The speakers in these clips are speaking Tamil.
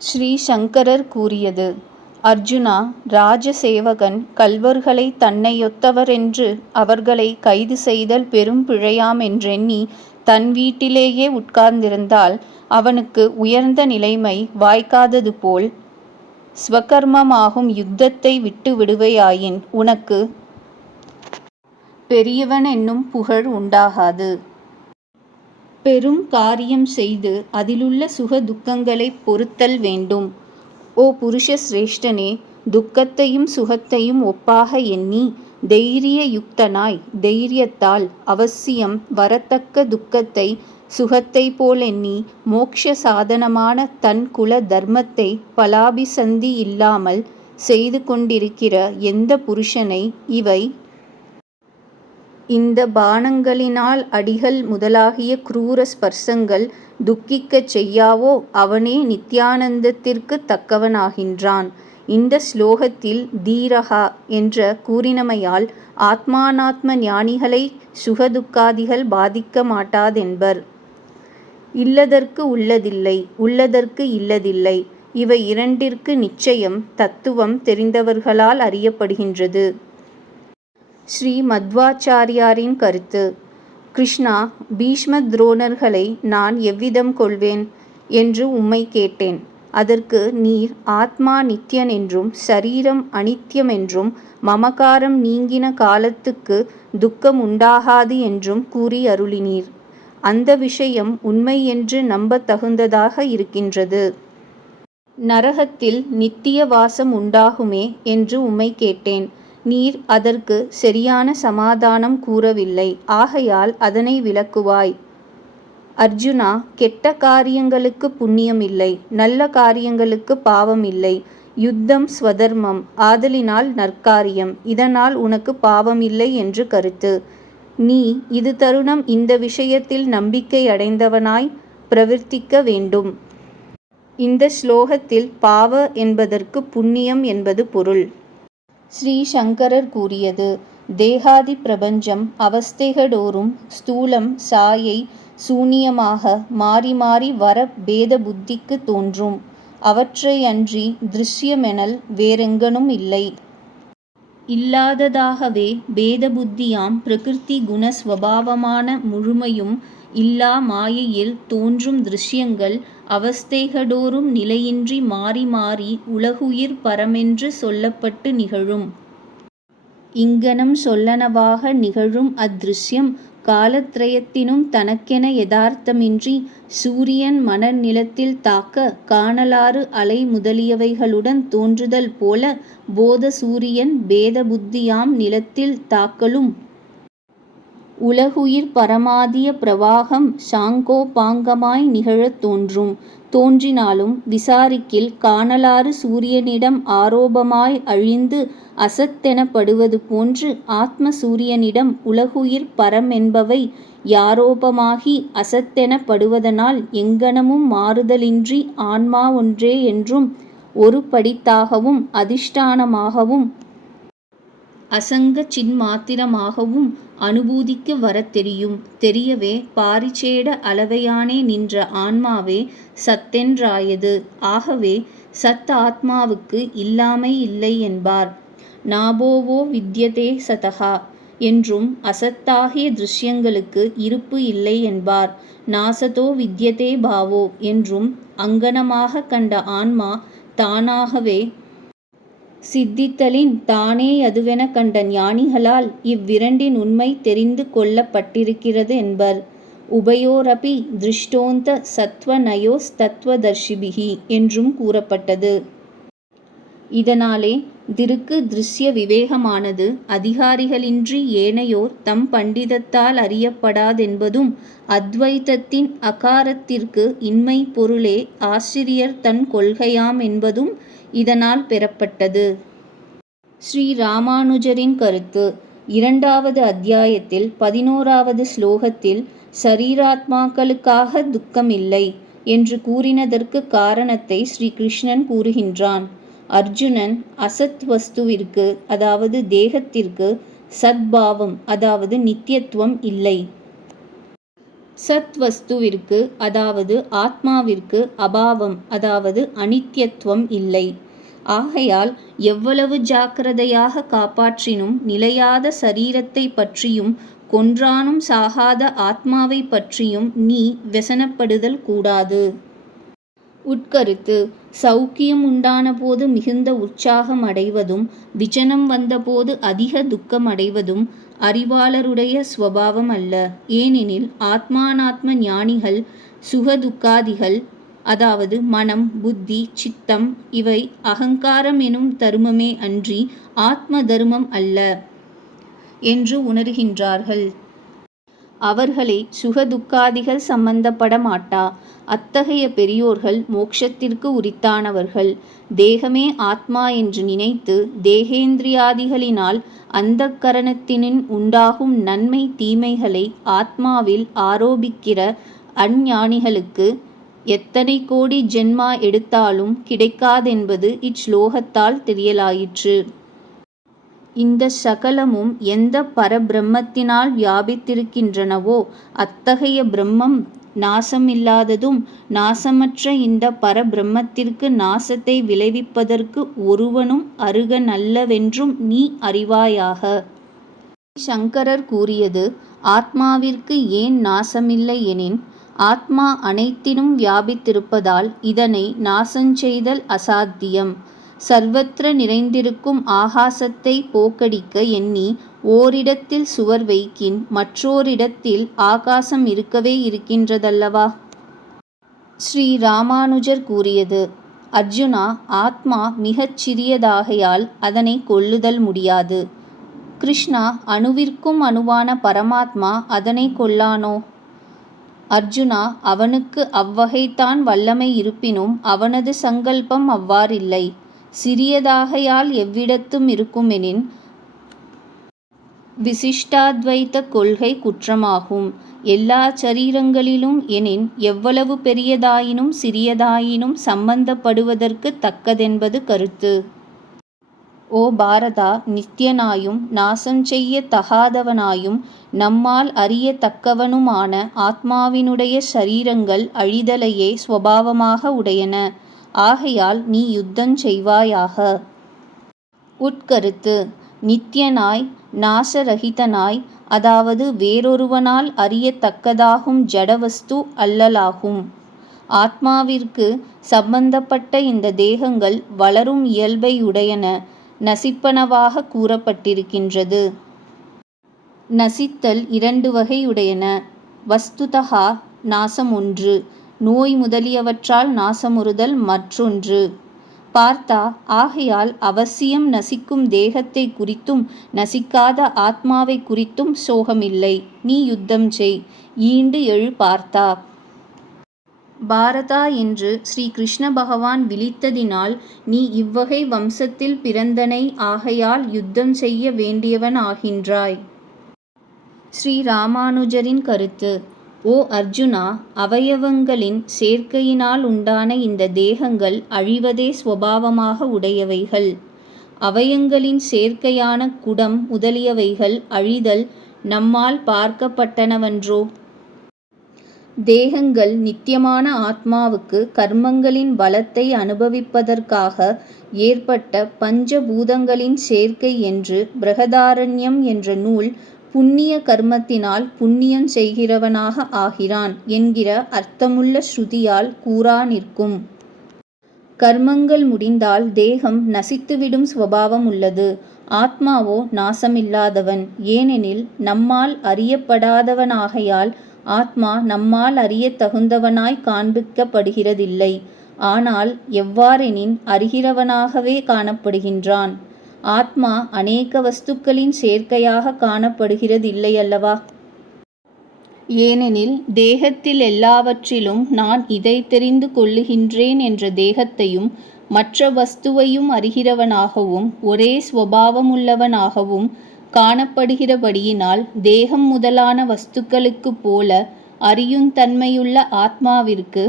ஸ்ரீ சங்கரர் கூறியது அர்ஜுனா ராஜசேவகன் கள்வர்களைத் தன்னையொத்தவரென்று அவர்களை கைது செய்தல் பெரும் பிழையாம் என்றெண்ணி தன் வீட்டிலேயே உட்கார்ந்திருந்தால் அவனுக்கு உயர்ந்த நிலைமை வாய்க்காதது போல் ஸ்வகர்மமாகும் யுத்தத்தை விட்டு விடுவையாயின் உனக்கு பெரியவன் என்னும் புகழ் உண்டாகாது. பெரும் காரியம் செய்து அதிலுள்ள சுக துக்கங்களைப் பொறுத்தல் வேண்டும். ஓ புருஷ சிரேஷ்டனே துக்கத்தையும் சுகத்தையும் ஒப்பாக எண்ணி தைரிய யுக்தனாய் தைரியத்தால் அவசியம் வரத்தக்க துக்கத்தை சுகத்தைப் போலெண்ணி மோக்ஷ சாதனமான தன் குல தர்மத்தை பலாபிசந்தி இல்லாமல் செய்து கொண்டிருக்கிற எந்த புருஷனை இவை இந்த பாணங்களினால் அடிகள் முதலாகிய குரூர ஸ்பர்சங்கள் துக்கிக்கச் செய்யாவோ அவனே நித்யானந்தத்திற்குத் தக்கவனாகின்றான். இந்த ஸ்லோகத்தில் தீரஹா என்ற கூறினமையால் ஆத்மானாத்ம ஞானிகளைச் சுகதுக்காதிகள் பாதிக்க மாட்டாதென்பர். இல்லதற்கு உள்ளதில்லை உள்ளதற்கு இல்லதில்லை இவை இரண்டிற்கு நிச்சயம் தத்துவம் தெரிந்தவர்களால் அறியப்படுகின்றது. ஸ்ரீ மத்வாச்சாரியாரின் கருத்து கிருஷ்ணா பீஷ்ம துரோணர்களை நான் எவ்விதம் கொள்வேன் என்று உம்மை கேட்டேன். அதற்கு நீர் ஆத்மா நித்யனென்றும் சரீரம் அநித்யமென்றும் மமகாரம் நீங்கின காலத்துக்கு துக்கம் உண்டாகாது என்றும் கூறி அருளினீர். அந்த விஷயம் உண்மை என்று நம்பத் தகுந்ததாக இருக்கின்றது. நரகத்தில் நித்திய வாசம் உண்டாகுமே என்று உம்மை கேட்டேன். நீர் அதற்கு சரியான சமாதானம் கூறவில்லை. ஆகையால் அதனை விளக்குவாய். அர்ஜுனா கெட்ட காரியங்களுக்குப் புண்ணியம் இல்லை. நல்ல காரியங்களுக்குப் பாவம் இல்லை. யுத்தம் ஸ்வதர்மம் ஆதலினால் நற்காரியம். இதனால் உனக்கு பாவமில்லை என்று கருத்து. நீ இது தருணம் இந்த விஷயத்தில் நம்பிக்கை அடைந்தவனாய் பிரவர்த்திக்க வேண்டும். இந்த ஸ்லோகத்தில் பாவ என்பதற்கு புண்ணியம் என்பது பொருள். ஸ்ரீ சங்கரர் கூறியது தேகாதி பிரபஞ்சம் அவஸ்தைகளோறும் ஸ்தூலம் சாயை சூன்யமாக மாறி மாறி வர பேத புத்திக்கு தோன்றும். அவற்றையன்றி திருஷ்யமெனல் வேறெங்கனும் இல்லை. இல்லாததாகவே பேத புத்தியாம் பிரகிருதி குணஸ்வபாவமான முழுமையும் இல்லா மாயையில் தோன்றும் திருஷ்யங்கள் அவஸ்தைகடோறும் நிலையின்றி மாறி மாறி உலகுயிர் பரமென்று சொல்லப்பட்டு நிகழும். இங்ஙனம் சொல்லனவாக நிகழும் அத்திருஷ்யம் காலத்ரயத்தினும் தனக்கென யதார்த்தமின்றி சூரியன் மணல் நிலத்தில் தாக்க காணலாறு அலை முதலியவைகளுடன் தோன்றுதல் போல போத சூரியன் பேத புத்தியாம் நிலத்தில் தாக்கலும் உலகுயிர் பரமாதிய பிரவாகம் சாங்கோபாங்கமாய் நிகழத் தோன்றும். தோன்றினாலும் விசாரிக்கில் காணலாறு சூரியனிடம் ஆரோபமாய் அழிந்து அசத்தெனப்படுவது போன்று ஆத்ம சூரியனிடம் உலகுயிர் பரமென்பவை யாரோபமாகி அசத்தெனப்படுவதனால் எங்ஙனமும் மாறுதலின்றி ஆன்மா ஒன்றே என்றும் ஒரு படித்தாகவும் அதிஷ்டானமாகவும் அசங்க சின்மாத்திரமாகவும் அனுபூதிக்கு வரத் தெரியும். தெரியவே பாரிச்சேட அளவையானே நின்ற ஆன்மாவே சத்தென்றாயது. ஆகவே சத் ஆத்மாவுக்கு இல்லாமை இல்லை என்பார். நாபோவோ வித்யதே சதகா என்றும் அசத்தாகிய திருஷ்யங்களுக்கு இருப்பு இல்லை என்பார். நாசதோ வித்யதே பாவோ என்றும் அங்கனமாக கண்ட ஆன்மா தானாகவே சித்தித்தலின் தானே அதுவென கண்ட ஞானிகளால் இவ்விரண்டின் உண்மை தெரிந்து கொள்ளப்பட்டிருக்கிறது என்பர். உபயோரபி திருஷ்டோந்த சத்வநயோஸ்தத்வதர்ஷிபிஹி என்றும் கூறப்பட்டது. இதனாலே திருக்கு திருஷ்ய விவேகமானது அதிகாரிகளின்றி ஏனையோர் தம் பண்டிதத்தால் அறியப்படாதென்பதும் அத்வைதத்தின் அகாரத்திற்கு இன்மை பொருளே ஆசிரியர் தன் கொள்கையாம் என்பதும் இதனால் பெறப்பட்டது. ஸ்ரீ ராமானுஜரின் கருத்து இரண்டாவது அத்தியாயத்தில் பதினோராவது ஸ்லோகத்தில் சரீராத்மாக்களுக்காக துக்கமில்லை என்று கூறினதற்குக் காரணத்தை ஸ்ரீ கிருஷ்ணன் கூறுகின்றான். அர்ஜுனன் அசத் வஸ்துவிற்கு அதாவது தேகத்திற்கு சத்பாவம் அதாவது நித்தியத்துவம் இல்லை. சத்வஸ்துவிற்கு அதாவது ஆத்மாவிற்கு அபாவம் அதாவது அனித்யத்துவம் இல்லை. ஆகையால் எவ்வளவு ஜாக்கிரதையாக காப்பாற்றினும் நிலையாத சரீரத்தை பற்றியும் கொன்றானும் சாகாத ஆத்மாவை பற்றியும் நீ வெசனப்படுதல் கூடாது. உட்கருத்து சௌக்கியம் உண்டானபோது மிகுந்த உற்சாகம் அடைவதும் விஜனம் வந்தபோது அதிக துக்கம் அடைவதும் அறிவாளருடைய ஸ்வபாவம் அல்ல. ஏனெனில் ஆத்மானாத்ம ஞானிகள் சுகதுக்காதிகள் அதாவது மனம் புத்தி சித்தம் இவை அகங்காரம் எனும் தருமமே அன்றி ஆத்ம தர்மம் அல்ல என்று உணர்கின்றார்கள். அவர்களே சுகதுக்காதிகள் சம்பந்தப்பட மாட்டா. அத்தகைய பெரியோர்கள் மோட்சத்திற்கு உரித்தானவர்கள். தேகமே ஆத்மா என்று நினைத்து தேகேந்திரியாதிகளினால் அந்த கரணத்தினின் உண்டாகும் நன்மை தீமைகளை ஆத்மாவில் ஆரோபிக்கிற அஞ்ஞானிகளுக்கு எத்தனை கோடி ஜென்மா எடுத்தாலும் கிடைக்காதென்பது இச்லோகத்தால் தெரியலாயிற்று. இந்த சகலமும் எந்த பரபிரம்மத்தினால் வியாபித்திருக்கின்றனவோ அத்தகைய பிரம்மம் நாசமில்லாததும் நாசமற்ற இந்த பரபிரம்மத்திற்கு நாசத்தை விளைவிப்பதற்கு ஒருவனும் அருக நல்லவென்றும் நீ அறிவாயாக. சங்கரர் கூறியது ஆத்மாவிற்கு ஏன் நாசமில்லை எனின் ஆத்மா அனைத்தினும் வியாபித்திருப்பதால் இதனை நாசஞ்செய்தல் அசாத்தியம். சர்வத்திர நிறைந்திருக்கும் ஆகாசத்தை போக்கடிக்க எண்ணி ஓரிடத்தில் சுவர் வைக்கின் மற்றோரிடத்தில் ஆகாசம் இருக்கவே இருக்கின்றதல்லவா? ஸ்ரீ ராமானுஜர் கூறியது அர்ஜுனா ஆத்மா மிகச் சிறியதாகையால் அதனை கொல்லுதல் முடியாது. கிருஷ்ணா அணுவிற்கும் அணுவான பரமாத்மா அதனை கொல்லானோ? அர்ஜுனா அவனுக்கு அவ்வகைத்தான் வல்லமை இருப்பினும் அவனது சங்கல்பம் அவ்வாறில்லை. சிறியதாகையால் எவ்விடத்தும் இருக்குமெனின் விசிஷ்டாத்வைத்த கொள்கை குற்றமாகும். எல்லா சரீரங்களிலும் எனின் எவ்வளவு பெரியதாயினும் சிறியதாயினும் சம்பந்தப்படுவதற்குத் தக்கதென்பது கருத்து. ஓ பாரதா நித்யனாயும் செய்ய தகாதவனாயும் நம்மால் அறியத்தக்கவனுமான ஆத்மாவினுடைய சரீரங்கள் அழிதலையே ஸ்வபாவமாக உடையன. ஆகையால் நீ யுத்தஞ் செய்வாயாக. உட்கருத்து நித்யனாய் நாசரகிதனாய் அதாவது வேறொருவனால் அறியத் தக்கதாகும் ஜடவஸ்து அல்லலாகும். ஆத்மாவிற்கு சம்பந்தப்பட்ட இந்த தேகங்கள் வளரும் இயல்பையுடையன நசிப்பனவாக கூறப்பட்டிருக்கின்றது. நசித்தல் இரண்டு வகையுடையன. வஸ்துதஹா நாசம் ஒன்று நோய் முதலியவற்றால் நாசமுறுதல் மற்றொன்று. பார்த்தா ஆகையால் அவசியம் நசிக்கும் தேகத்தை குறித்தும் நசிக்காத ஆத்மாவைக் குறித்தும் சோகமில்லை. நீ யுத்தம் செய். ஈண்டு எழு பார்த்தா. பாரதா என்று ஸ்ரீ கிருஷ்ண பகவான் விழித்ததினால் நீ இவ்வகை வம்சத்தில் பிறந்தனை ஆகையால் யுத்தம் செய்ய வேண்டியவன் ஆகின்றாய். ஸ்ரீ ராமானுஜரின் கருத்து ஓ அர்ஜுனா அவயவங்களின் சேர்க்கையினால் உண்டான இந்த தேகங்கள் அழிவதே ஸ்வபாவமாக உடையவைகள். அவயங்களின் சேர்க்கையான குடம் முதலியவைகள் அழிதல் நம்மால் பார்க்கப்பட்டனவன்றோ? தேகங்கள் நித்தியமான ஆத்மாவுக்கு கர்மங்களின் பலத்தை அனுபவிப்பதற்காக ஏற்பட்ட பஞ்ச பூதங்களின் சேர்க்கை என்று பிரகதாரண்யம் என்ற நூல் புண்ணிய கர்மத்தினால் புண்ணியம் செய்கிறவனாக ஆகிறான் என்கிற அர்த்தமுள்ள ஸ்ருதியால் கூறா நிற்கும். கர்மங்கள் முடிந்தால் தேகம் நசித்துவிடும் ஸ்வபாவம் உள்ளது. ஆத்மாவோ நாசமில்லாதவன். ஏனெனில் நம்மால் அறியப்படாதவனாகையால் ஆத்மா நம்மால் அறியத் தகுந்தவனாய்க் காண்பிக்கப்படுகிறதில்லை. ஆனால் எவ்வாறெனின் அறிகிறவனாகவே காணப்படுகின்றான். ஆத்மா அநேக வஸ்துக்களின் சேர்க்கையாக காணப்படுகிறது இல்லையல்லவா ஏனெனில் தேகத்தில் எல்லாவற்றிலும் நான் இதை தெரிந்து கொள்ளுகின்றேன் என்ற தேகத்தையும் மற்ற வஸ்துவையும் அறிகிறவனாகவும் ஒரே ஸ்வபாவமுள்ளவனாகவும் காணப்படுகிறபடியினால் தேகம் முதலான வஸ்துக்களுக்குப் போல அறியும் தன்மையுள்ள ஆத்மாவிற்கு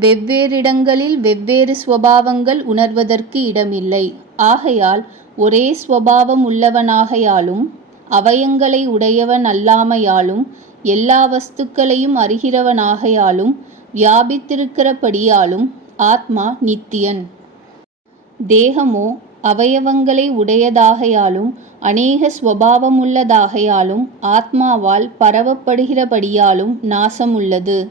வெவ்வேறிடங்களில் வெவ்வேறு ஸ்வபாவங்கள் உணர்வதற்கு இடமில்லை. ஆகையால் ஒரே ஸ்வபாவம் உள்ளவனாகையாலும் அவயங்களை உடையவன் அல்லாமையாலும் எல்லா வஸ்துக்களையும் அறிகிறவனாகையாலும் வியாபித்திருக்கிறபடியாலும் ஆத்மா நித்தியன் தேகமோ அவயவங்களை உடையதாகையாலும் அநேக ஸ்வபாவமுள்ளதாகையாலும் ஆத்மாவால் பரவப்படுகிறபடியாலும் நாசமுள்ளது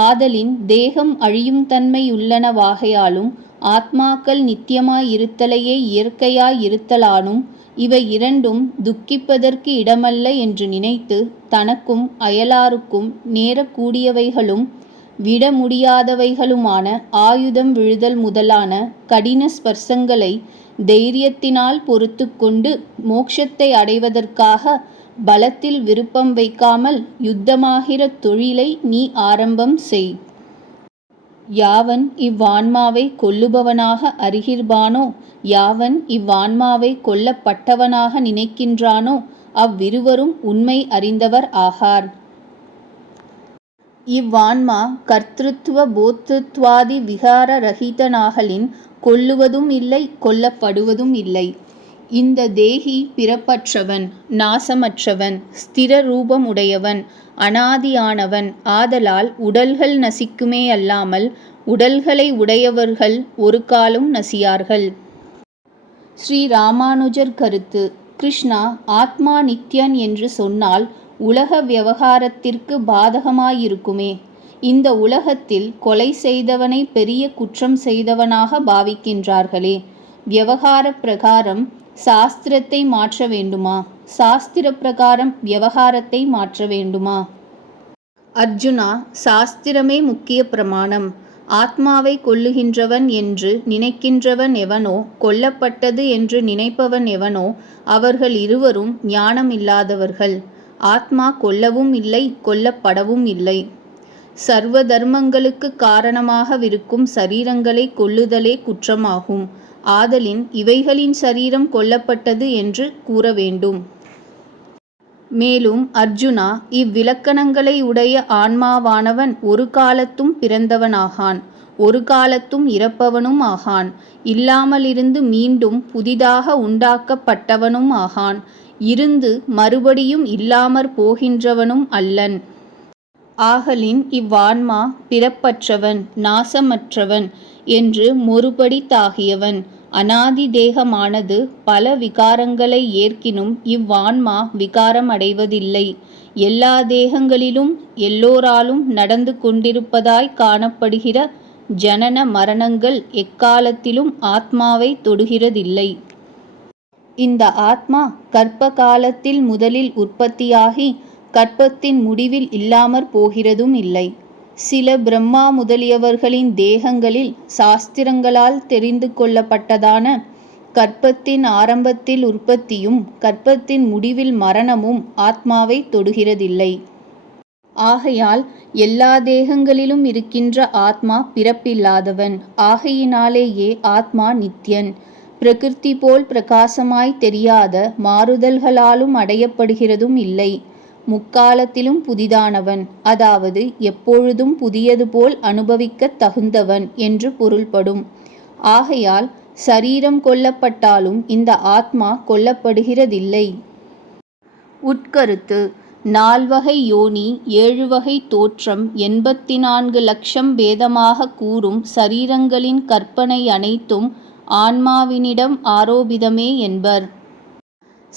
ஆதலின் தேகம் அழியும் தன்மையுள்ளனவாகையாலும் ஆத்மாக்கள் நித்தியமாயிருத்தலையே இயற்கையாயிருத்தலானும் இவை இரண்டும் துக்கிப்பதற்கு இடமல்ல என்று நினைத்து தனக்கும் அயலாருக்கும் நேரக்கூடியவைகளும் விட முடியாதவைகளுமான ஆயுதம் விழுதல் முதலான கடின ஸ்பர்சங்களை தைரியத்தினால் பொறுத்து கொண்டு மோட்சத்தை அடைவதற்காக பலத்தில் விருப்பம் வைக்காமல் யுத்தமாகிற தொழிலை நீ ஆரம்பம் செய். யாவன் இவ்வான்மாவை கொல்லுபவனாக அறிகின்றானோ? யாவன் இவ்வான்மாவை கொல்லப்பட்டவனாக நினைக்கின்றானோ? அவ்விருவரும் உண்மை அறிந்தவர் ஆகார். இவ்வான்மா கர்த்திருவ போத்திருத்வாதி விகார ரஹிதனாகலின் கொல்லுவதும் இல்லை கொல்லப்படுவதும் இல்லை. இந்த தேகி பிறப்பற்றவன் நாசமற்றவன் ஸ்திர ரூபமுடையவன் அனாதியானவன் ஆதலால் உடல்கள் நசிக்குமே அல்லாமல் உடல்களை உடையவர்கள் ஒரு காலும் நசியார்கள். ஸ்ரீ ராமானுஜர் கருத்து கிருஷ்ணா ஆத்மா நித்யன் என்று சொன்னால் உலக விவகாரத்திற்கு பாதகமாயிருக்குமே. இந்த உலகத்தில் கொலை செய்தவனை பெரிய குற்றம் செய்தவனாக பாவிக்கின்றார்களே. விவகார பிரகாரம் சாஸ்திரத்தை மாற்ற வேண்டுமா? சாஸ்திர பிரகாரம் விவகாரத்தை மாற்ற வேண்டுமா? அர்ஜுனா சாஸ்திரமே முக்கிய பிரமாணம். ஆத்மாவை கொல்லுகின்றவன் என்று நினைக்கின்றவன் எவனோ கொல்லப்பட்டது என்று நினைப்பவன் எவனோ அவர்கள் இருவரும் ஞானம் இல்லாதவர்கள் ஆத்மா கொல்லவும் இல்லை கொல்லப்படவும் இல்லை. சர்வ தர்மங்களுக்கு காரணமாகவிருக்கும் சரீரங்களை கொல்லுதலே குற்றமாகும். ஆதலின் இவைகளின் சரீரம் கொல்லப்பட்டது என்று கூற வேண்டும் மேலும் அர்ஜுனா இவ்விலக்கணங்களை உடைய ஆன்மாவானவன் ஒரு காலத்தும் பிறந்தவனாகான் ஒரு காலத்தும் இறப்பவனும் ஆகான் இல்லாமலிருந்து மீண்டும் புதிதாக உண்டாக்கப்பட்டவனும் ஆகான் இருந்து மறுபடியும் இல்லாமற் போகின்றவனும் அல்லன். ஆகலின் இவ்வான்மா பிறப்பற்றவன் நாசமற்றவன் என்று மொருபடித்தாகியவன் அனாதி தேகமானது பல விகாரங்களை ஏற்கினும் இவ்வான்மா விகாரம் அடைவதில்லை எல்லா தேகங்களிலும் எல்லோராலும் நடந்து கொண்டிருப்பதாய் காணப்படுகிற ஜனன மரணங்கள் எக்காலத்திலும் ஆத்மாவை தொடுகிறதில்லை. இந்த ஆத்மா கற்ப காலத்தில் முதலில் உற்பத்தியாகி கற்பத்தின் முடிவில் இல்லாமற் போகிறதும் இல்லை. சில பிரம்மா முதலியவர்களின் தேகங்களில் சாஸ்திரங்களால் தெரிந்து கொள்ளப்பட்டதான கற்பத்தின் ஆரம்பத்தில் உற்பத்தியும் கற்பத்தின் முடிவில் மரணமும் ஆத்மாவை தொடுகிறதில்லை. ஆகையால் எல்லா தேகங்களிலும் இருக்கின்ற ஆத்மா பிறப்பில்லாதவன். ஆகையினாலேயே ஆத்மா நித்யன். பிரகிருதி போல் பிரகாசமாய் தெரியாத மாறுதல்களாலும் அடையப்படுகிறதும் இல்லை. முக்காலத்திலும் புதிதானவன். அதாவது எப்பொழுதும் புதியது போல் அனுபவிக்கத் தகுந்தவன் என்று பொருள்படும். ஆகையால் சரீரம் கொல்லப்பட்டாலும் இந்த ஆத்மா கொல்லப்படுகிறதில்லை. உட்கருத்து நால்வகை யோனி ஏழு வகை தோற்றம் எண்பத்தி நான்கு லட்சம் பேதமாக கூறும் சரீரங்களின் கற்பனை அனைத்தும் ஆன்மாவினிடம் ஆரோபிதமே என்பர்.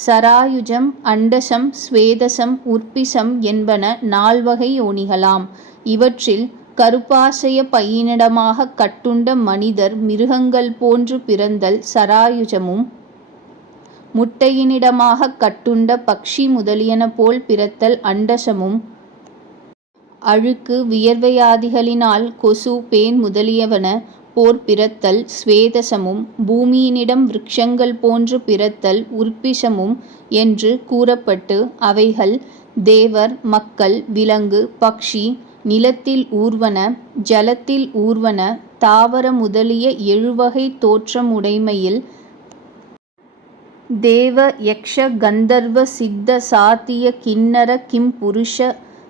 சராயுஜம் அண்டசம் ஸ்வேதசம் உற்பிசம் என்பன நால்வகை யோனிகளாம். இவற்றில் கருப்பாசய பையினிடமாக கட்டுண்ட மனிதர் மிருகங்கள் போன்று பிறந்தல் சராயுஜமும் முட்டையினிடமாக கட்டுண்ட பக்ஷி முதலியன போல் பிறத்தல் அண்டசமும் அழுக்கு வியர்வையாதிகளினால் கொசு பேன் முதலியவன போர் பிறத்தல் ஸ்வேதசமும் பூமியினிடம் விருட்சங்கள் போன்று பிறத்தல் உற்பிஷமும் என்று கூறப்பட்டு அவைகள் தேவர் மக்கள் விலங்கு பக்ஷி நிலத்தில் ஊர்வன ஜலத்தில் ஊர்வன தாவர முதலிய எழுவகை தோற்றமுடைமையில் தேவ யக்ஷ கந்தர்வ சித்த சாத்திய கிண்ணர கிம்புருஷ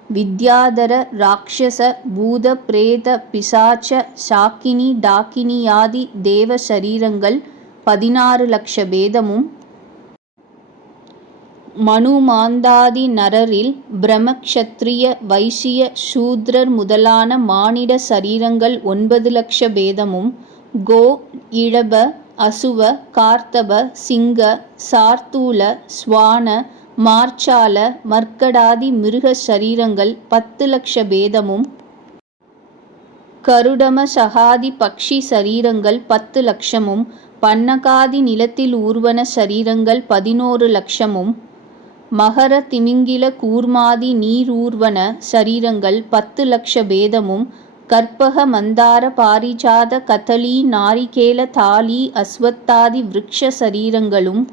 வித்யாதர ராக்ஷச பூத பிரேத பிசாச்ச சாக்கினி டாக்கினியாதி தேவ சரீரங்கள் பதினாறு லக்ஷ பேதமும் மனுமாந்தாதி நரரில் பிரமக்ஷத்ரிய வைசிய சூத்ரர் முதலான மானிட சரீரங்கள் ஒன்பது லக்ஷ பேதமும் கோ இழப அசுவ கார்த்தப சிங்க சார்த்தூல ஸ்வான மார்ச்சால மர்க்கடாதி மிருக சரீரங்கள் பத்து லக்ஷ பேதமும் கருடம சகாதி பக்ஷி சரீரங்கள் பத்து லக்ஷமும் பன்னகாதி நிலத்தில் ஊர்வன சரீரங்கள் பதினோரு லக்ஷமும் மகர திமிங்கில கூர்மாதி நீரூர்வன சரீரங்கள் பத்து லக்ஷ பேதமும் கற்பக மந்தார பாரிஜாத கதலி நாரிகேல தாலி அஸ்வத்தாதி விருக்ஷ சரீரங்களும்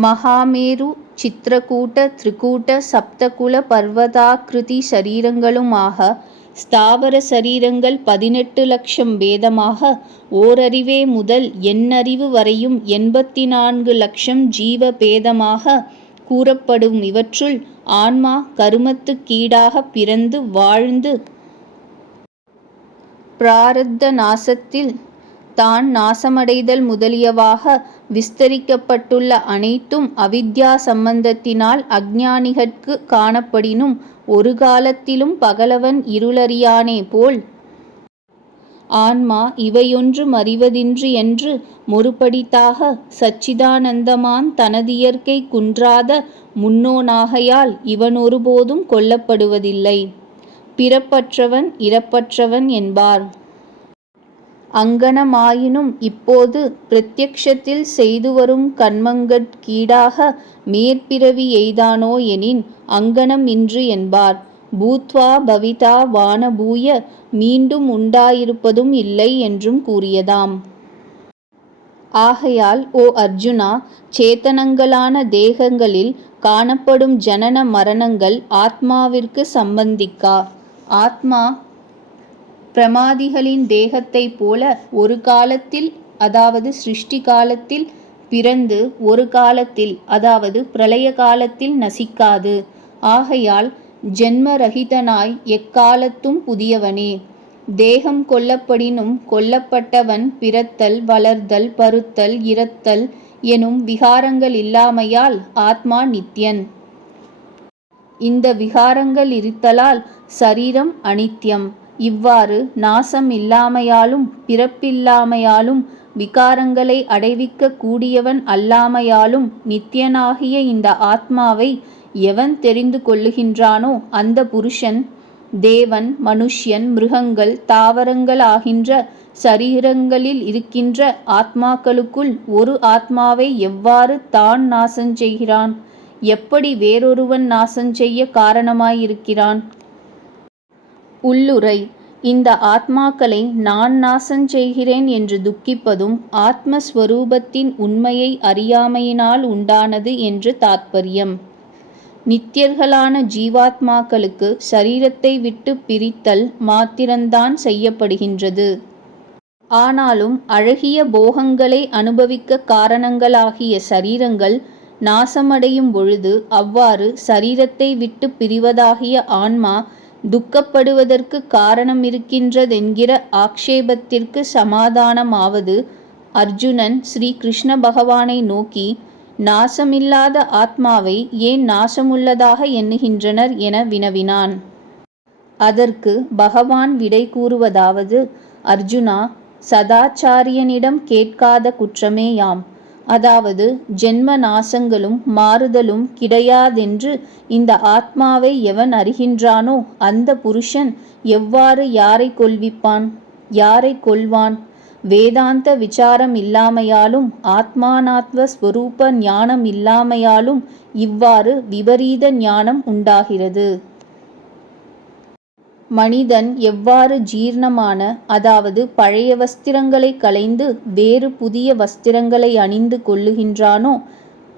மகாமேரு சித்திரகூட்ட திரிகூட்ட சப்தகுல பர்வதாக்கிருதி சரீரங்களுமாக ஸ்தாவர சரீரங்கள் பதினெட்டு லக்ஷம் பேதமாக ஓரறிவே முதல் எண்ணறிவு வரையும் எண்பத்தி நான்கு லக்ஷம் ஜீவ பேதமாக கூறப்படும் இவற்றுள் ஆன்மா கருமத்துக்கீடாக பிறந்து வாழ்ந்து பிராரத்த நாசத்தில் தான் நாசமடைதல் முதலியவாக விஸ்தரிக்கப்பட்டுள்ள அனைத்தும் அவித்யா சம்பந்தத்தினால் அஞ்ஞானிகட்கு காணப்படினும் ஒரு காலத்திலும் பகலவன் இருளறியானே போல். ஆன்மா இவையொன்றும் மறிவதின்றி என்று மொருபடித்தாக சச்சிதானந்தமான் தனதியற்கை குன்றாத முன்னோனாகையால் இவன் ஒருபோதும் கொல்லப்படுவதில்லை. பிறப்பற்றவன் இறப்பற்றவன் என்பார். அங்ஙனமாயினும் இப்போது பிரத்யக்ஷத்தில் செய்துவரும் கன்மங்கட்கீடாக மேற்பிறவி எய்தானோ எனின் அங்ஙனம் இன்று என்பார். பூத்வா பவிதா வானபூய மீண்டும் உண்டாயிருப்பதும் இல்லை என்றும் கூறியதாம். ஆகையால் ஓ அர்ஜுனா சேத்தனங்களான தேகங்களில் காணப்படும் ஜனன மரணங்கள் ஆத்மாவிற்கு சம்பந்திக்கா? ஆத்மா பிரமாதிகளின் தேகத்தைப் போல ஒரு காலத்தில் அதாவது சிருஷ்டி காலத்தில் பிறந்து ஒரு காலத்தில் அதாவது பிரளய காலத்தில் நசிக்காது. ஆகையால் ஜென்மரகிதனாய் எக்காலத்தும் புதியவனே. தேகம் கொல்லப்படினும் கொல்லப்பட்டவன் பிறத்தல் வளர்தல் பருத்தல் இறத்தல் எனும் விகாரங்கள் இல்லாமையால் ஆத்மா நித்யன். இந்த விகாரங்கள் இருத்தலால் சரீரம் அனித்யம். இவ்வாறு நாசம் இல்லாமையாலும் பிறப்பில்லாமையாலும் விகாரங்களை அடைவிக்க கூடியவன் அல்லாமையாலும் நித்யனாகிய இந்த ஆத்மாவை எவன் தெரிந்து கொள்ளுகின்றானோ அந்த புருஷன் தேவன் மனுஷ்யன் மிருகங்கள் தாவரங்கள் ஆகின்ற சரீரங்களில் இருக்கின்ற ஆத்மாக்களுக்குள் ஒரு ஆத்மாவை எவ்வாறு தான் நாசஞ்செய்கிறான் எப்படி வேறொருவன் நாசஞ்செய்ய காரணமாயிருக்கிறான்? உள்ளுரை இந்த ஆத்மாக்களை நான் நாசஞ்செய்கிறேன் என்று துக்கிப்பதும் ஆத்மஸ்வரூபத்தின் உண்மையை அறியாமையினால் உண்டானது என்று தாத்பரியம். நித்தியர்களான ஜீவாத்மாக்களுக்கு சரீரத்தை விட்டு பிரித்தல் மாத்திரந்தான் செய்யப்படுகின்றது. ஆனாலும் அழகிய போகங்களை அனுபவிக்க காரணங்களாகிய சரீரங்கள் நாசமடையும் பொழுது அவ்வாறு சரீரத்தை விட்டு பிரிவதாகிய ஆன்மா துக்கப்படுவதற்கு காரணமிருக்கின்றதென்கிற ஆக்ஷேபத்திற்கு சமாதானமாவது அர்ஜுனன் ஸ்ரீ கிருஷ்ண பகவானை நோக்கி நாசமில்லாத ஆத்மாவை ஏன் நாசமுள்ளதாக எண்ணுகின்றனர் என வினவினான். அதற்கு பகவான் விடை கூறுவதாவது அர்ஜுனா சதாச்சாரியனிடம் கேட்காத குற்றமேயாம். அதாவது ஜென்ம நாசங்களும் மாறுதலும் கிடையாதென்று இந்த ஆத்மாவை எவன் அறிகின்றானோ அந்த புருஷன் எவ்வாறு யாரை கொல்விப்பான்? யாரை கொள்வான் வேதாந்த விசாரம் இல்லாமையாலும் ஆத்மானாத்வ ஸ்வரூப ஞானம் இல்லாமையாலும் இவ்வாறு விபரீத ஞானம் உண்டாகிறது. மனிதன் எவ்வாறு ஜீர்ணமான அதாவது பழைய வஸ்திரங்களை களைந்து வேறு புதிய வஸ்திரங்களை அணிந்து கொள்ளுகின்றானோ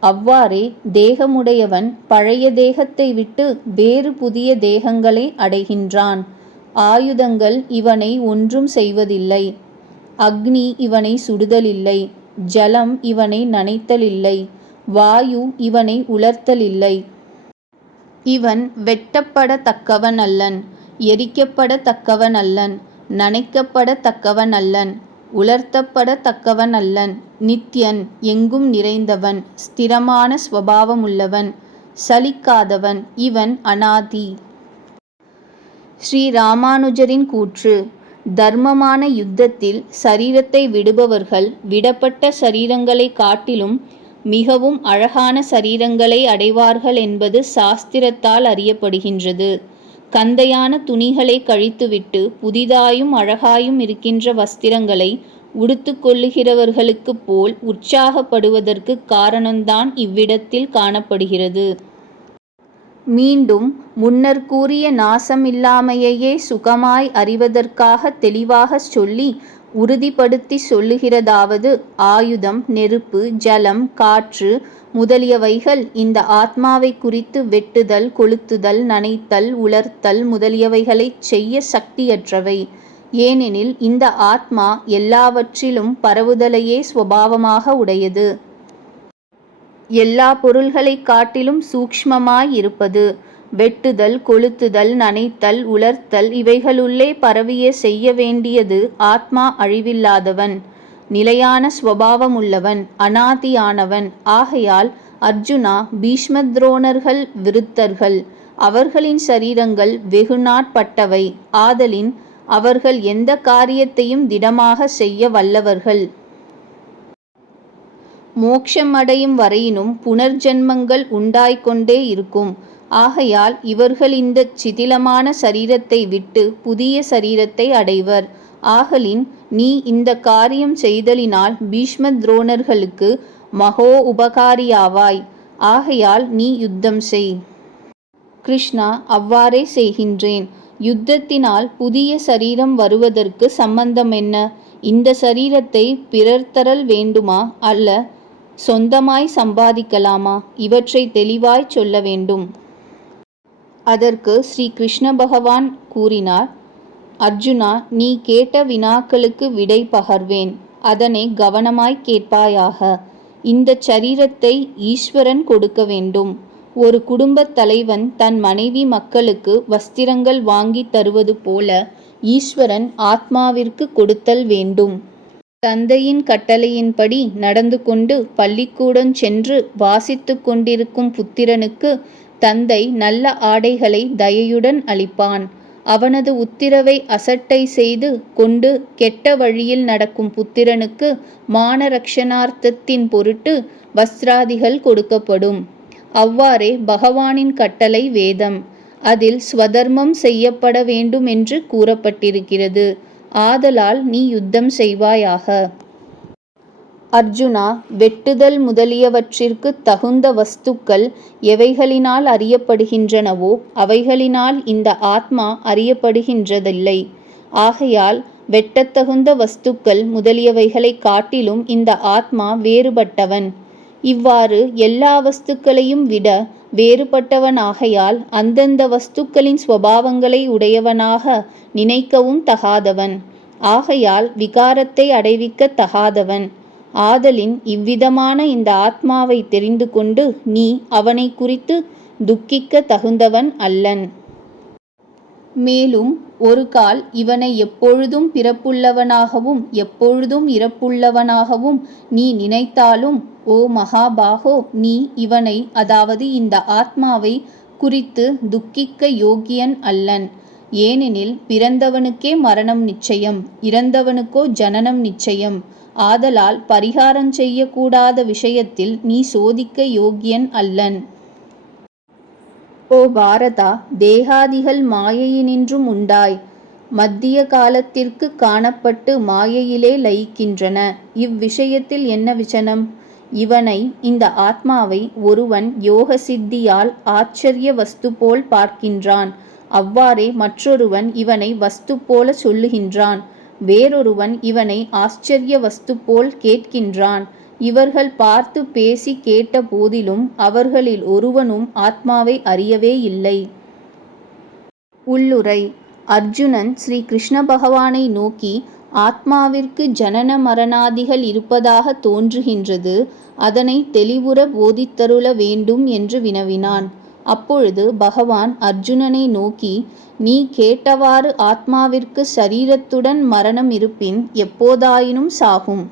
அவ்வாறே தேகமுடையவன் பழைய தேகத்தை விட்டு வேறு புதிய தேகங்களை அடைகின்றான். ஆயுதங்கள் இவனை ஒன்றும் செய்வதில்லை. அக்னி இவனை சுடுதலில்லை. ஜலம் இவனை நனைத்தலில்லை. வாயு இவனை உலர்த்தலில்லை. இவன் வெட்டப்படத்தக்கவன் அல்லன் எரிக்கப்படத்தக்கவன் அல்லன் நனைக்கப்படத்தக்கவன் அல்லன் உலர்த்தப்படத்தக்கவன் அல்லன் நித்யன் எங்கும் நிறைந்தவன் ஸ்திரமான ஸ்வபாவமுள்ளவன் சலிக்காதவன் இவன் அனாதி. ஸ்ரீ ராமானுஜரின் கூற்று தர்மமான யுத்தத்தில் சரீரத்தை விடுபவர்கள் விடப்பட்ட சரீரங்களைக் காட்டிலும் மிகவும் அழகான சரீரங்களை அடைவார்கள் என்பது சாஸ்திரத்தால் அறியப்படுகின்றது. கந்தையான துணிகளை கழித்துவிட்டு புதிதாயும் அழகாயும் இருக்கின்ற வஸ்திரங்களை உடுத்து கொள்ளுகிறவர்களுக்குப் போல் உற்சாகப்படுவதற்குக் காரணந்தான் இவ்விடத்தில் காணப்படுகிறது. மீண்டும் முன்னர் கூறிய நாசமில்லாமையையே சுகமாய் அறிவதற்காக தெளிவாகச் சொல்லி உறுதிப்படுத்தி சொல்லுகிறதாவது ஆயுதம் நெருப்பு ஜலம் காற்று முதலியவைகள் இந்த ஆத்மாவைக் குறித்து வெட்டுதல் கொளுத்துதல் நனைத்தல் உலர்த்தல் முதலியவைகளைச் செய்ய சக்தியற்றவை. ஏனெனில் இந்த ஆத்மா எல்லாவற்றிலும் பரவுதலையே ஸ்வபாவமாக உடையது. எல்லா பொருள்களைக் காட்டிலும் சூக்ஷ்மமாய் இருப்பது. வெட்டுதல் கொளுத்துதல் நனைத்தல் உலர்த்தல் இவைகளுள்ளே பரவிய செய்ய வேண்டியது ஆத்மா அழிவில்லாதவன். நிலையான ஸ்வபாவமுள்ளவன் அநாதியானவன் ஆகையால் அர்ஜுனா பீஷ்மத்ரோணர்கள் விருத்தர்கள். அவர்களின் சரீரங்கள் வெகுநாட்பட்டவை. ஆதலின் அவர்கள் எந்த காரியத்தையும் திடமாக செய்ய வல்லவர்கள். மோட்சமடையும் வரையினும் புனர்ஜன்மங்கள் உண்டாய்கொண்டே இருக்கும். ஆகையால் இவர்கள் இந்தச் சிதிலமான சரீரத்தை விட்டு புதிய சரீரத்தை அடைவர். ஆகலின் நீ இந்த காரியம் செய்தலினால் பீஷ்ம துரோணர்களுக்கு மகோ உபகாரியாவாய். ஆகையால் நீ யுத்தம் செய். கிருஷ்ணா அவ்வாறே செய்கின்றேன். யுத்தத்தினால் புதிய சரீரம் வருவதற்கு சம்பந்தம் என்ன? இந்த சரீரத்தை பிறர் தரல் வேண்டுமா? அல்ல சொந்தமாய் சம்பாதிக்கலாமா? இவற்றை தெளிவாய் சொல்ல வேண்டும். அதற்கு ஸ்ரீ கிருஷ்ண பகவான் கூறினார் அர்ஜுனா நீ கேட்ட வினாக்களுக்கு விடை பகர்வேன். அதனை கவனமாய் கேட்பாயாக. இந்தச் சரீரத்தை ஈஸ்வரன் கொடுக்க வேண்டும். ஒரு குடும்பத் தலைவன் தன் மனைவி மக்களுக்கு வஸ்திரங்கள் வாங்கித் தருவது போல ஈஸ்வரன் ஆத்மாவிற்கு கொடுத்தல் வேண்டும். தந்தையின் கட்டளையின்படி நடந்து கொண்டு பள்ளிக்கூடம் சென்று வாசித்து கொண்டிருக்கும் புத்திரனுக்கு தந்தை நல்ல ஆடைகளை தயையுடன் அளிப்பான். அவனது உத்திரவை அசட்டை செய்து கொண்டு கெட்ட வழியில் நடக்கும் புத்திரனுக்கு மானரக்ஷணார்த்தத்தின் பொருட்டு வஸ்திராதிகள் கொடுக்கப்படும். அவ்வாறே பகவானின் கட்டளை வேதம். அதில் ஸ்வதர்மம் செய்யப்பட வேண்டுமென்று கூறப்பட்டிருக்கிறது. ஆதலால் நீ யுத்தம் செய்வாயாக. அர்ஜுனா வெட்டுதல் முதலியவற்றிற்குத் தகுந்த வஸ்துக்கள் எவைகளினால் அறியப்படுகின்றனவோ அவைகளினால் இந்த ஆத்மா அறியப்படுகின்றதில்லை. ஆகையால் வெட்டத்தகுந்த வஸ்துக்கள் முதலியவைகளை காட்டிலும் இந்த ஆத்மா வேறுபட்டவன். இவ்வாறு எல்லா வஸ்துக்களையும் விட வேறுபட்டவனாகையால் அந்தந்த வஸ்துக்களின் ஸ்வபாவங்களை உடையவனாக நினைக்கவும் தகாதவன். ஆகையால் விகாரத்தை அடைவிக்கத் தகாதவன். ஆதலின் இவ்விதமான இந்த ஆத்மாவை தெரிந்து கொண்டு நீ அவனை குறித்து துக்கிக்க தகுந்தவன் அல்லன். மேலும் ஒரு கால் இவனை எப்பொழுதும் பிறப்புள்ளவனாகவும் எப்பொழுதும் இறப்புள்ளவனாகவும் நீ நினைத்தாலும் ஓ மகாபாகோ நீ இவனை அதாவது இந்த ஆத்மாவை குறித்து துக்கிக்க யோகியன் அல்லன். ஏனெனில் பிறந்தவனுக்கே மரணம் நிச்சயம் இறந்தவனுக்கோ ஜனனம் நிச்சயம். ஆதலால் பரிகாரம் செய்யக்கூடாத விஷயத்தில் நீ சோதிக்க யோக்கியன் அல்லன். ஓ பாரதா தேகாதிகள் மாயையினின்றும் உண்டாய். மத்திய காலத்திற்கு காணப்பட்டு மாயையிலே லயிக்கின்றன. இவ்விஷயத்தில் என்ன விசனம்? இவனை இந்த ஆத்மாவை ஒருவன் யோக சித்தியால் ஆச்சரிய வஸ்து போல் பார்க்கின்றான். அவ்வாறே மற்றொருவன் இவனை வஸ்து போல சொல்லுகின்றான். வேறொருவன் இவனை ஆச்சரிய வஸ்து போல் கேட்கின்றான். இவர்கள் பார்த்து பேசி கேட்ட போதிலும் அவர்களில் ஒருவனும் ஆத்மாவை அறியவே இல்லை. உள்ளுரை அர்ஜுனன் ஸ்ரீ கிருஷ்ண பகவானை நோக்கி ஆத்மாவிற்கு ஜனன மரணாதிகள் இருப்பதாக தோன்றுகின்றது. அதனை தெளிவுற போதித்தருள வேண்டும் என்று வினவினான். அப்பொழுது பகவான் அர்ஜுனனை நோக்கி நீ கேட்டவாறு ஆத்மாவிற்கு சரீரத்துடன் மரணம் இருப்பின் எப்போதாயினும் சாகும்.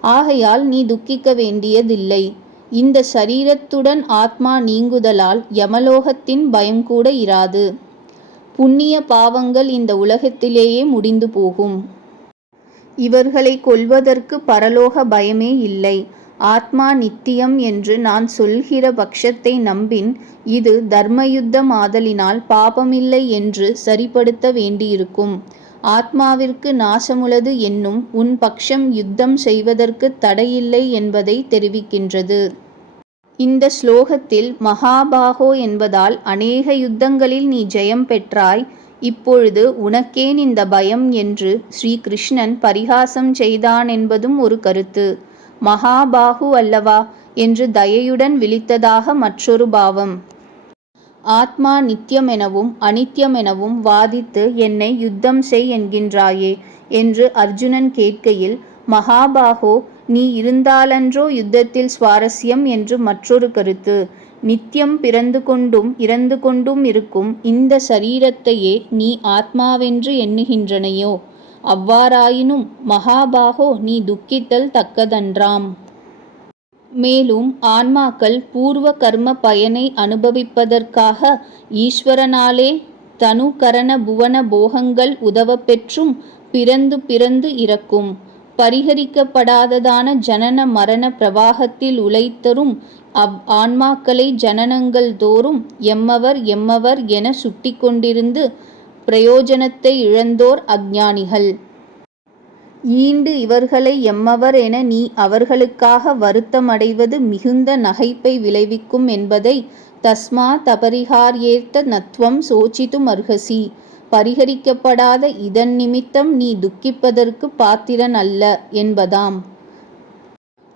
ஆகையால் நீ துக்கிக்க வேண்டியதில்லை. இந்த சரீரத்துடன் ஆத்மா நீங்குதலால் யமலோகத்தின் பயம் கூட இராது. புண்ணிய பாவங்கள் இந்த உலகத்திலேயே முடிந்து போகும். இவர்களை கொல்வதற்கு பரலோக பயமே இல்லை. ஆத்மா நித்தியம் என்று நான் சொல்கிற பக்ஷத்தை நம்பின் இது தர்மயுத்தம் ஆதலினால் பாபமில்லை என்று சரிப்படுத்த வேண்டியிருக்கும். ஆத்மாவிற்கு நாசமுளது என்னும் உன் பக்ஷம் யுத்தம் செய்வதற்கு தடையில்லை என்பதை தெரிவிக்கின்றது. இந்த ஸ்லோகத்தில் மகாபாகோ என்பதால் அநேக யுத்தங்களில் நீ ஜெயம் பெற்றாய் இப்பொழுது உனக்கேன் இந்த பயம் என்று ஸ்ரீகிருஷ்ணன் பரிகாசம் செய்தான் என்பதும் ஒரு கருத்து. மகாபாகு அல்லவா? என்று தயையுடன் விழித்ததாக மற்றொரு பாவம். ஆத்மா நித்தியமெனவும் அனித்தியமெனவும் வாதித்து என்னை யுத்தம் செய் என்கின்றாயே என்று அர்ஜுனன் கேட்கையில் மகாபாகோ நீ இருந்தாலன்றோ யுத்தத்தில் சுவாரஸ்யம் என்று மற்றொரு கருத்து. நித்தியம் பிறந்து கொண்டும் இறந்து கொண்டும் இருக்கும் இந்த சரீரத்தையே நீ ஆத்மாவென்று எண்ணுகின்றனையோ? அவ்வாறாயினும் மகாபாகோ நீ துக்கித்தல் தக்கதன்றாம். மேலும் ஆன்மாக்கள் பூர்வ கர்ம பயனை அனுபவிப்பதற்காக ஈஸ்வரனாலே தனு கரண புவன போகங்கள் உதவப்பெற்றும் பிறந்து பிறந்து இறக்கும். பரிகரிக்கப்படாததான ஜனன மரண பிரவாகத்தில் உழைத்தரும் அவ் ஆன்மாக்களை ஜனனங்கள் தோறும் எம்மவர் எம்மவர் என சுட்டி கொண்டிருந்து பிரயோஜனத்தை இழந்தோர் அஞ்ஞானிகள் ஈண்டு இவர்களை எம்மவர் என நீ அவர்களுக்காக வருத்தமடைவது மிகுந்த நகைப்பை விளைவிக்கும் என்பதை தஸ்மா தபரிகார்யேத்த நத்வம் சோச்சித்தும் அர்ஹசி பரிகரிக்கப்படாத இதன் நிமித்தம் நீ துக்கிப்பதற்கு பாத்திரன் அல்ல என்பதாம்.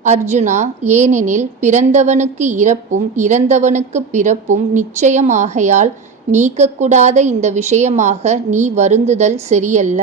அர்ஜுனா ஏனெனில் பிறந்தவனுக்கு இறப்பும் இறந்தவனுக்கு பிறப்பும் நிச்சயமாகையால் நீக்கக்கூடாத இந்த விஷயமாக நீ வருந்துதல் சரியல்ல